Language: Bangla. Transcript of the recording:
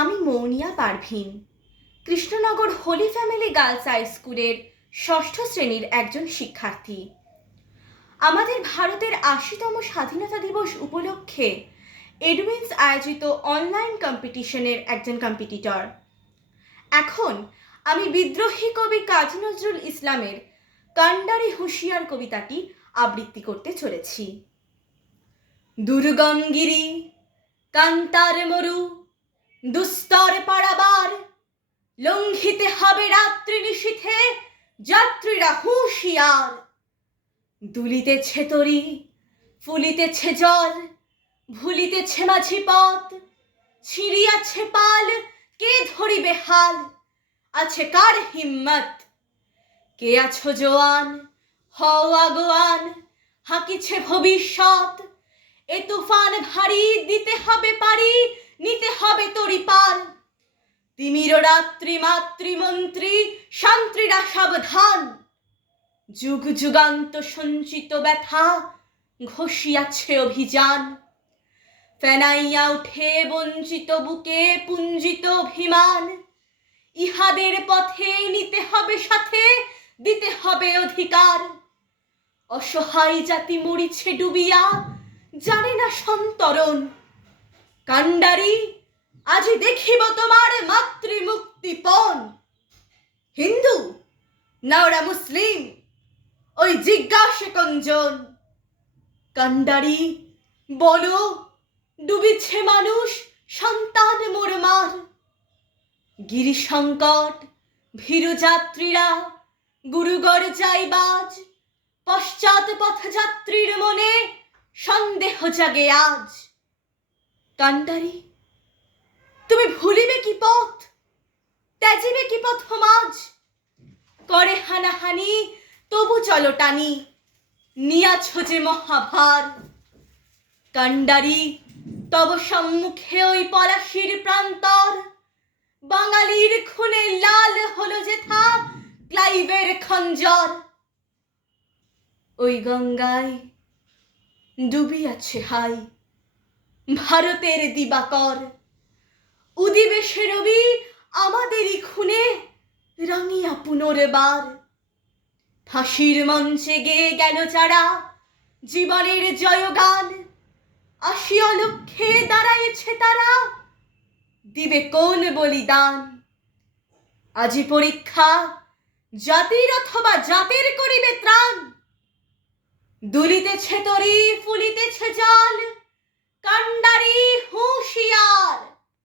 আমি Mouniya Parvin, Krishnanagar Holy Family Girls High স্কুলের ষষ্ঠ শ্রেণীর একজন শিক্ষার্থী। আমাদের ভারতের ৮০তম স্বাধীনতা দিবস উপলক্ষে এডুইন্স আয়োজিত অনলাইন কম্পিটিশনের একজন কম্পিটিটর। এখন আমি বিদ্রোহী কবি কাজী নজরুল ইসলামের কান্ডারি হুঁশিয়ার কবিতাটি আবৃত্তি করতে চলেছি। দুর্গমগিরি কান্তার মরু দুস্তর পাড়াবার, লঙ্ঘিতে হবে রাত্রি নিশীথে যাত্রীরা হুঁশিয়ার। দুলিতেছে তরি ফুলিতেছে জল, ভুলিতেছে মাঝি পথ, ছিঁড়িয়াছে পাল কে ধরিবে হাল, আছে কার হিম্মত। কে আছো জোয়ান হও আগোয়ান, হাঁকিছে ভবিষ্যৎ। এ তুফান ভারী দিতে হবে পারি, নিতে হবে তরি পার। তিমির রাত্রি মাতৃমন্ত্রী শান্ত্রীরা সাবধান, যুগ যুগান্ত সঞ্চিত ব্যথা ঘষিয়াছে অভিযান। ফেনাইয়া উঠে বঞ্চিত বুকে পুঞ্জিত অভিমান, ইহাদের পথে নিতে হবে সাথে দিতে হবে অধিকার। অসহায় জাতি মরিছে ডুবিয়া জানে না সন্তরণ, কান্ডারি আজি দেখিব তোমার মাতৃমুক্তিপণ। হিন্দু না ওরা মুসলিম ওই জিজ্ঞাসে কঞ্জন, কান্ডারি বলো ডুবিছে মানুষ সন্তান মোরমার। গিরি সংকট ভীরু যাত্রীরা গুরুগড় যাইবাজ, পশ্চাৎ পথযাত্রীর মনে সন্দেহ জাগে আজ। কান্ডারি তুমি ভুলিবে কি পথ, ত্যাজিবে কি পথ সমাজ। করে হানাহানি তবু চলো টানি, নিয়াছ যে মহাভার। কান্ডারি তব সম্মুখে ওই পলাশির প্রান্তর, বাঙালির খুনে লাল হলো যেথা ক্লাইভের খঞ্জর। ওই গঙ্গায় ডুবিয়াছে হাই ভারতের দিবাকর, উদিবে সে রবি আমাদেরই খুনে রাঙিয়া পুনর্বার। ফাঁসির মঞ্চে গেয়ে গেল যারা জীবনের জয়গান, আসিয়া লক্ষ্যে দাঁড়াইছে তারা দিবে কোন বলিদান। আজি পরীক্ষা জাতির অথবা জাতির করিবে ত্রাণ। দুলিতেছে তরি ফুলিতেছে জল, কান্ডারি হুঁশিয়ার।